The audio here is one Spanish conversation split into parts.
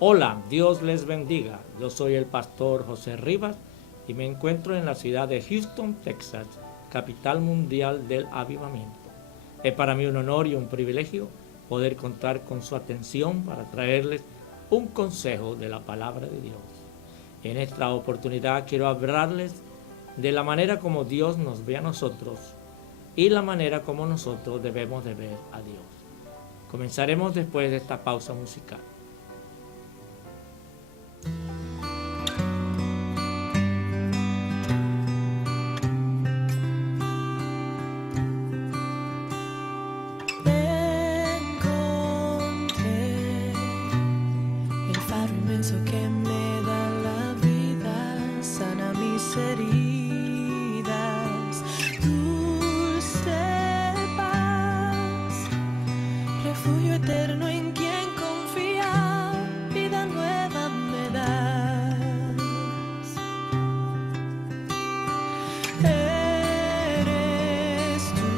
Hola, Dios les bendiga. Yo soy el pastor José Rivas y me encuentro en la ciudad de Houston, Texas, capital mundial del avivamiento. Es para mí un honor y un privilegio poder contar con su atención para traerles un consejo de la palabra de Dios. En esta oportunidad quiero hablarles de la manera como Dios nos ve a nosotros y la manera como nosotros debemos de ver a Dios. Comenzaremos después de esta pausa musical. Encontré el faro inmenso que me da la vida, sana mis heridas, dulce paz, refugio eterno en quien confía, vida nueva me das. Eres tú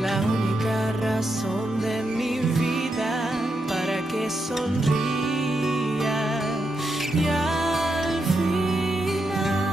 la única razón de mi vida para que sonría y al final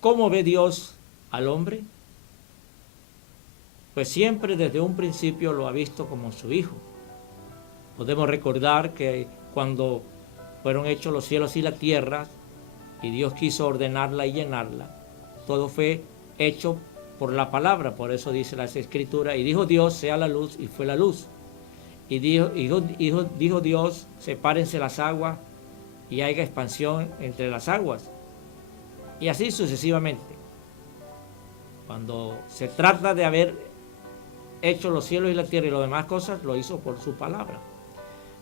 ¿Cómo ve Dios al hombre? Pues siempre desde un principio lo ha visto como su hijo. Podemos recordar que cuando fueron hechos los cielos y la tierra y Dios quiso ordenarla y llenarla, todo fue hecho por la palabra. Por eso dice la Escritura, y dijo Dios, sea la luz, y fue la luz. Y dijo Dios, sepárense las aguas y haya expansión entre las aguas. Y así sucesivamente. Cuando se trata de haber hecho los cielos y la tierra y las demás cosas, lo hizo por su palabra.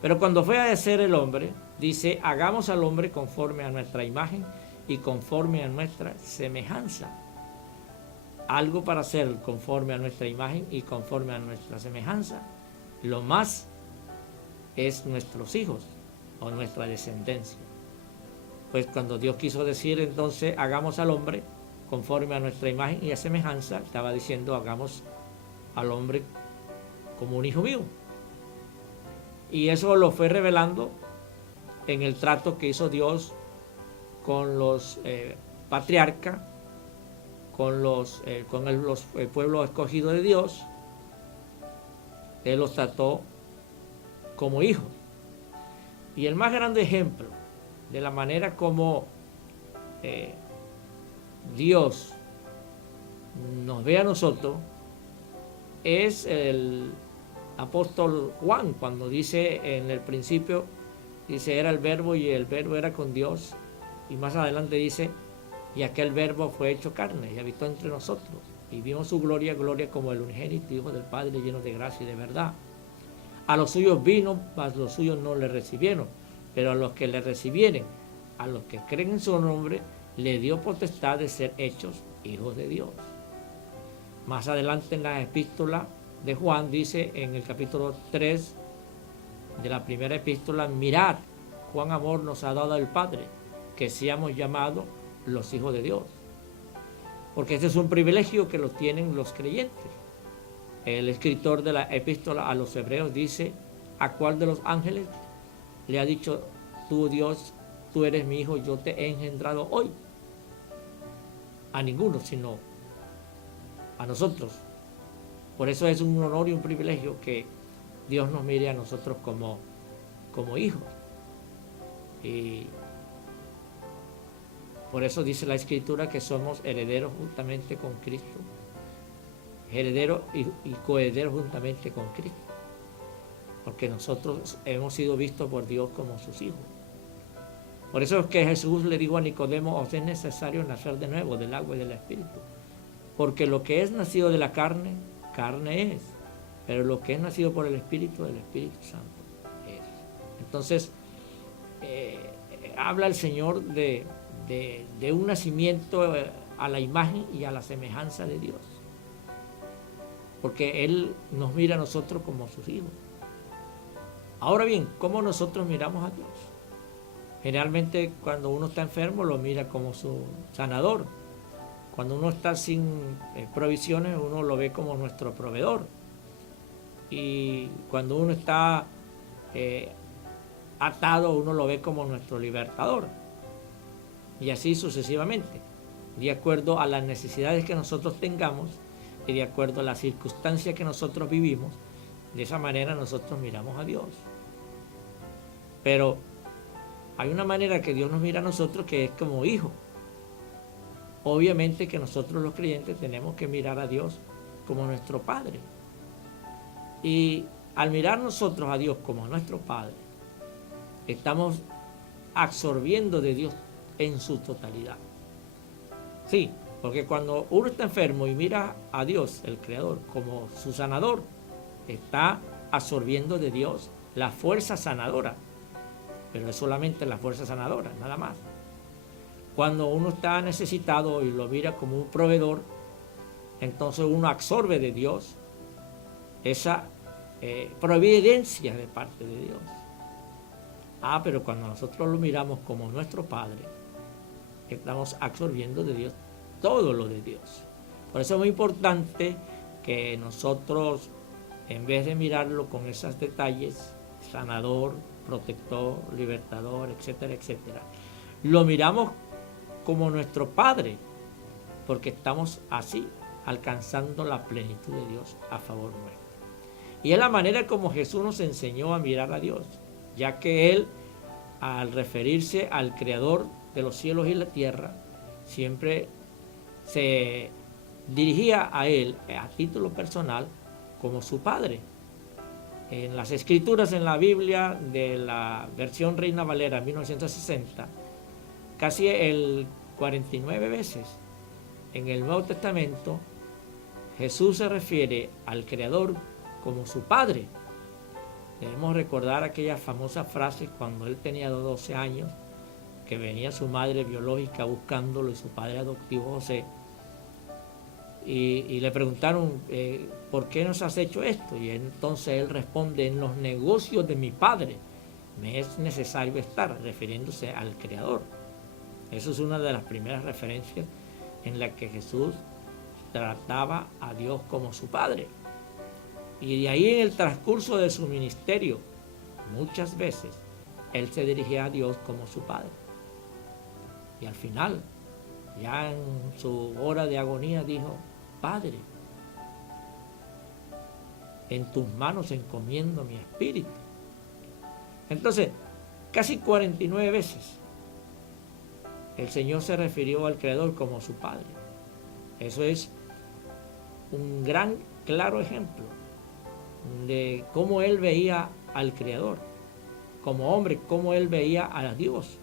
Pero cuando fue a ser el hombre, dice, hagamos al hombre conforme a nuestra imagen y conforme a nuestra semejanza. Algo para ser conforme a nuestra imagen y conforme a nuestra semejanza. Lo más es nuestros hijos o nuestra descendencia. Pues cuando Dios quiso decir entonces hagamos al hombre conforme a nuestra imagen y a semejanza, estaba diciendo hagamos al hombre como un hijo mío. Y eso lo fue revelando en el trato que hizo Dios con los patriarcas, con los pueblos escogidos de Dios. Él los trató como hijos. Y el más grande ejemplo de la manera como Dios nos ve a nosotros es el apóstol Juan, cuando dice en el principio, dice era el verbo y el verbo era con Dios, y más adelante dice y aquel verbo fue hecho carne y habitó entre nosotros y vimos su gloria, gloria como el unigénito Hijo del Padre, lleno de gracia y de verdad. A los suyos vino, mas los suyos no le recibieron, pero a los que le recibieren, a los que creen en su nombre, le dio potestad de ser hechos hijos de Dios. Más adelante en la epístola de Juan dice en el capítulo 3 de la primera epístola, mirad cuán amor nos ha dado el Padre, que seamos llamados los hijos de Dios. Porque este es un privilegio que lo tienen los creyentes. El escritor de la epístola a los hebreos dice, ¿a cuál de los ángeles le ha dicho, tú Dios, tú eres mi hijo, yo te he engendrado hoy? A ninguno, sino a nosotros. Por eso es un honor y un privilegio que Dios nos mire a nosotros como hijos. Y por eso dice la Escritura que somos herederos juntamente con Cristo. Herederos y coherederos juntamente con Cristo. Porque nosotros hemos sido vistos por Dios como sus hijos. Por eso es que Jesús le dijo a Nicodemo, os es necesario nacer de nuevo del agua y del Espíritu. Porque lo que es nacido de la carne, carne es. Pero lo que es nacido por el Espíritu, del Espíritu Santo es. Entonces, habla el Señor de un nacimiento a la imagen y a la semejanza de Dios. Porque Él nos mira a nosotros como sus hijos. Ahora bien, ¿cómo nosotros miramos a Dios? Generalmente cuando uno está enfermo lo mira como su sanador. Cuando uno está sin provisiones uno lo ve como nuestro proveedor. Y cuando uno está atado uno lo ve como nuestro libertador. Y así sucesivamente, de acuerdo a las necesidades que nosotros tengamos y de acuerdo a las circunstancias que nosotros vivimos, de esa manera nosotros miramos a Dios. Pero hay una manera que Dios nos mira a nosotros que es como hijo. Obviamente que nosotros los creyentes tenemos que mirar a Dios como nuestro Padre. Y al mirar nosotros a Dios como nuestro Padre, estamos absorbiendo de Dios en su totalidad. Sí, porque cuando uno está enfermo y mira a Dios, el Creador, como su sanador, está absorbiendo de Dios la fuerza sanadora. Pero es solamente la fuerza sanadora, nada más. Cuando uno está necesitado y lo mira como un proveedor, entonces uno absorbe de Dios esa providencia de parte de Dios. Pero cuando nosotros lo miramos como nuestro Padre, estamos absorbiendo de Dios todo lo de Dios. Por eso es muy importante que nosotros, en vez de mirarlo con esos detalles, sanador, protector, libertador, etcétera, etcétera, lo miramos como nuestro Padre, porque estamos así alcanzando la plenitud de Dios a favor nuestro. Y es la manera como Jesús nos enseñó a mirar a Dios, ya que Él, al referirse al Creador de los cielos y la tierra, siempre se dirigía a Él a título personal como su Padre. En las Escrituras, en la Biblia de la versión Reina Valera 1960, casi el 49 veces en el Nuevo Testamento, Jesús se refiere al Creador como su Padre. Debemos recordar aquella famosa frase cuando él tenía 12 años, que venía su madre biológica buscándolo y su padre adoptivo José, y le preguntaron, ¿por qué nos has hecho esto? Y entonces él responde, en los negocios de mi padre me es necesario estar, refiriéndose al Creador. Eso es una de las primeras referencias en la que Jesús trataba a Dios como su Padre. Y de ahí, en el transcurso de su ministerio, muchas veces él se dirigía a Dios como su Padre. Y al final, ya en su hora de agonía, dijo, Padre, en tus manos encomiendo mi espíritu. Entonces, casi 49 veces el Señor se refirió al Creador como su Padre. Eso es un gran, claro ejemplo de cómo Él veía al Creador. Como hombre, cómo Él veía a Dios.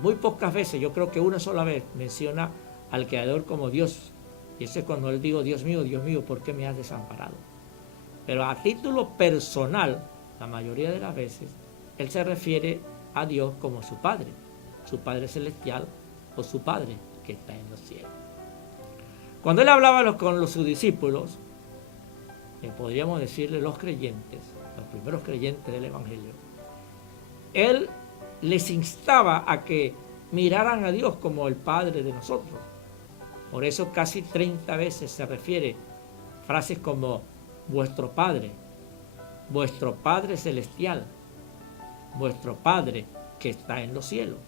Muy pocas veces, yo creo que una sola vez, menciona al Creador como Dios. Y eso es cuando Él dijo, Dios mío, ¿por qué me has desamparado? Pero a título personal, la mayoría de las veces, Él se refiere a Dios como su Padre celestial o su Padre que está en los cielos. Cuando Él hablaba con sus discípulos, podríamos decirle los creyentes, los primeros creyentes del Evangelio, Él les instaba a que miraran a Dios como el Padre de nosotros. Por eso casi 30 veces se refiere frases como vuestro Padre celestial, vuestro Padre que está en los cielos.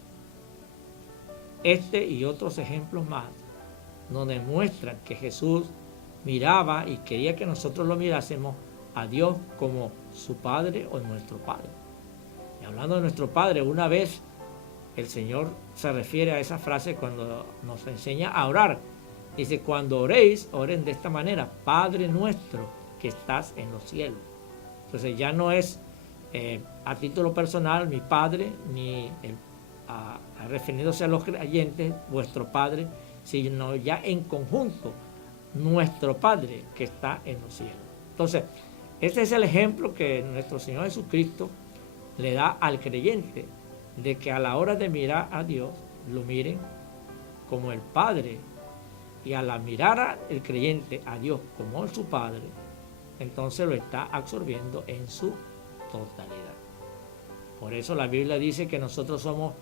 Este y otros ejemplos más nos demuestran que Jesús miraba y quería que nosotros lo mirásemos a Dios como su Padre o nuestro Padre. Y hablando de nuestro Padre, una vez el Señor se refiere a esa frase cuando nos enseña a orar. Dice, cuando oréis, oren de esta manera, Padre nuestro que estás en los cielos. Entonces ya no es a título personal mi Padre, ni refiriéndose a los creyentes, vuestro Padre, sino ya en conjunto, nuestro Padre que está en los cielos. Entonces, este es el ejemplo que nuestro Señor Jesucristo le da al creyente, de que a la hora de mirar a Dios, lo miren como el Padre, y al mirar al creyente a Dios como su Padre, entonces lo está absorbiendo en su totalidad. Por eso la Biblia dice que nosotros somos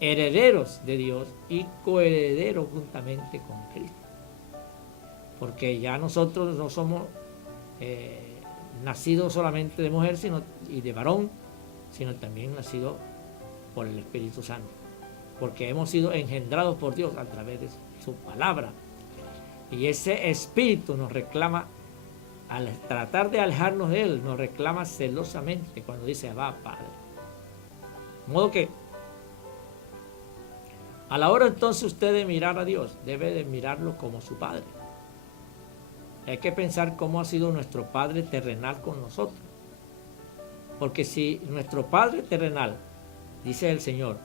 herederos de Dios y coherederos juntamente con Cristo. Porque ya nosotros no somos nacidos solamente de mujer y de varón, sino también nacidos por el Espíritu Santo. Porque hemos sido engendrados por Dios a través de su palabra. Y ese Espíritu nos reclama, al tratar de alejarnos de Él, nos reclama celosamente cuando dice, va, Padre. De modo que a la hora entonces usted de mirar a Dios, debe de mirarlo como su Padre. Hay que pensar cómo ha sido nuestro Padre terrenal con nosotros. Porque si nuestro Padre terrenal, dice el Señor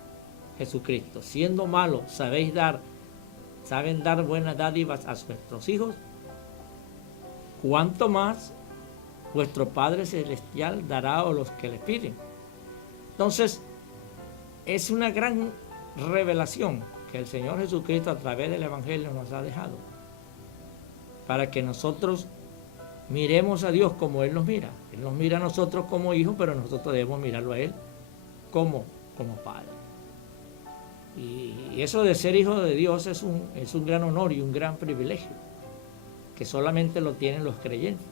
Jesucristo, siendo malo, saben dar buenas dádivas a nuestros hijos, ¿cuánto más vuestro Padre Celestial dará a los que le piden? Entonces, es una gran revelación que el Señor Jesucristo a través del Evangelio nos ha dejado, para que nosotros miremos a Dios como Él nos mira. Él nos mira a nosotros como hijos, pero nosotros debemos mirarlo a Él como Padre. Y eso de ser hijo de Dios es un gran honor y un gran privilegio, que solamente lo tienen los creyentes.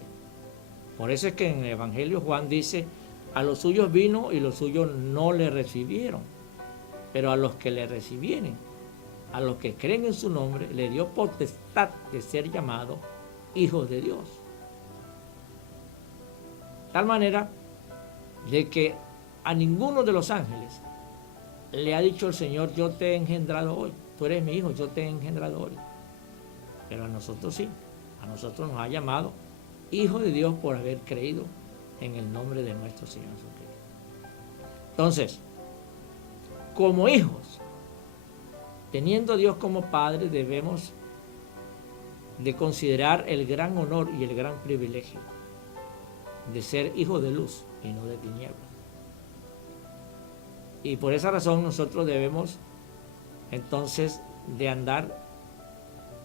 Por eso es que en el Evangelio Juan dice, a los suyos vino y los suyos no le recibieron, pero a los que le recibieron, a los que creen en su nombre, le dio potestad de ser llamados hijos de Dios. De tal manera de que a ninguno de los ángeles le ha dicho el Señor, yo te he engendrado hoy, tú eres mi hijo, yo te he engendrado hoy. Pero a nosotros sí, a nosotros nos ha llamado hijos de Dios por haber creído en el nombre de nuestro Señor Jesucristo. Entonces, como hijos, teniendo a Dios como Padre, debemos de considerar el gran honor y el gran privilegio de ser hijos de luz y no de tinieblas. Y por esa razón nosotros debemos entonces de andar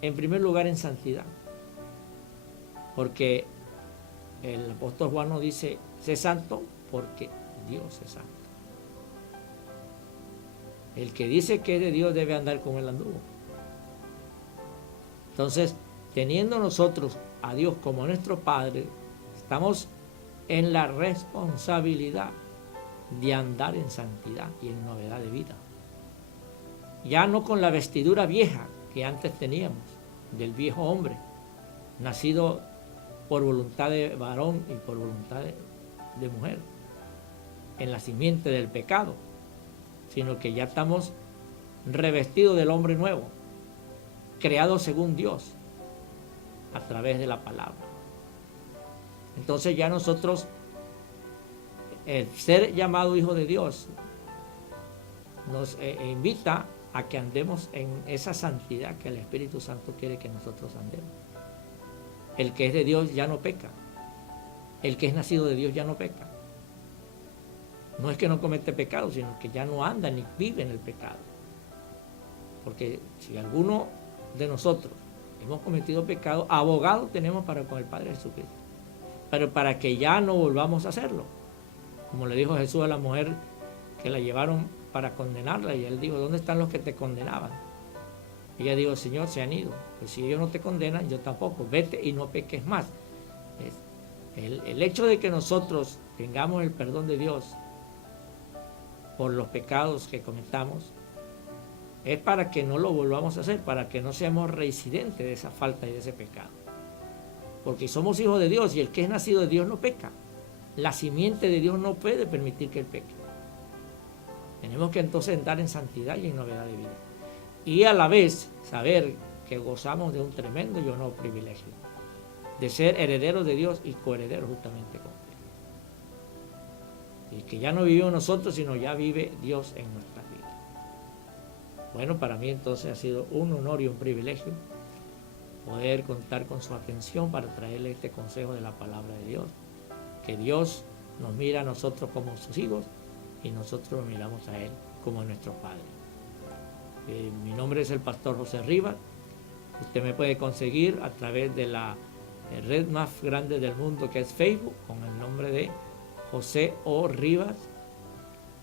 en primer lugar en santidad, porque el apóstol Juan nos dice, sé santo porque Dios es santo. El que dice que es de Dios debe andar como él anduvo. Entonces, teniendo nosotros a Dios como nuestro Padre, estamos en la responsabilidad de andar en santidad y en novedad de vida. Ya no con la vestidura vieja que antes teníamos, del viejo hombre, nacido por voluntad de varón y por voluntad de mujer, en la simiente del pecado, sino que ya estamos revestidos del hombre nuevo, creado según Dios, a través de la palabra. Entonces ya nosotros, el ser llamado hijo de Dios, nos invita a que andemos en esa santidad que el Espíritu Santo quiere que nosotros andemos. El que es de Dios ya no peca. El que es nacido de Dios ya no peca. No es que no comete pecado, sino que ya no anda ni vive en el pecado. Porque si alguno de nosotros hemos cometido pecado, abogado tenemos para con el Padre Jesucristo. Pero para que ya no volvamos a hacerlo. Como le dijo Jesús a la mujer que la llevaron para condenarla, y él dijo, ¿dónde están los que te condenaban? Ella dijo, Señor, se han ido. Pues si ellos no te condenan, yo tampoco. Vete y no peques más. El hecho de que nosotros tengamos el perdón de Dios por los pecados que cometamos es para que no lo volvamos a hacer, para que no seamos reincidentes de esa falta y de ese pecado. Porque somos hijos de Dios y el que es nacido de Dios no peca. La simiente de Dios no puede permitir que él peque. Tenemos que entonces andar en santidad y en novedad de vida. Y a la vez saber que gozamos de un tremendo y honor privilegio de ser herederos de Dios y coherederos justamente con Él. Y que ya no vivimos nosotros, sino ya vive Dios en nuestras vidas. Bueno, para mí entonces ha sido un honor y un privilegio poder contar con su atención para traerle este consejo de la palabra de Dios. Que Dios nos mira a nosotros como sus hijos y nosotros nos miramos a Él como a nuestro Padre. Mi nombre es el pastor José Rivas. Usted me puede conseguir a través de la red más grande del mundo, que es Facebook, con el nombre de José O. Rivas,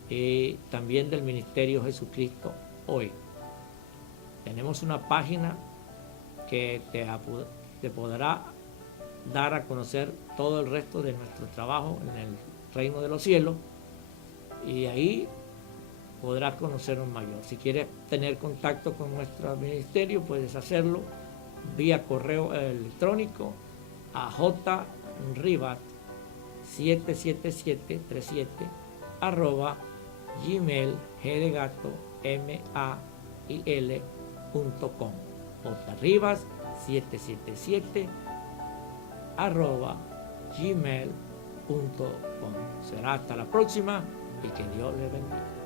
y también del Ministerio Jesucristo Hoy. Tenemos una página que te podrá dar a conocer todo el resto de nuestro trabajo en el reino de los cielos, y ahí podrás conocernos mayor. Si quieres tener contacto con nuestro ministerio, puedes hacerlo vía correo electrónico a jrivas77737 @gmail.com. jrivas777 @gmail.com. Será hasta la próxima y que Dios les bendiga.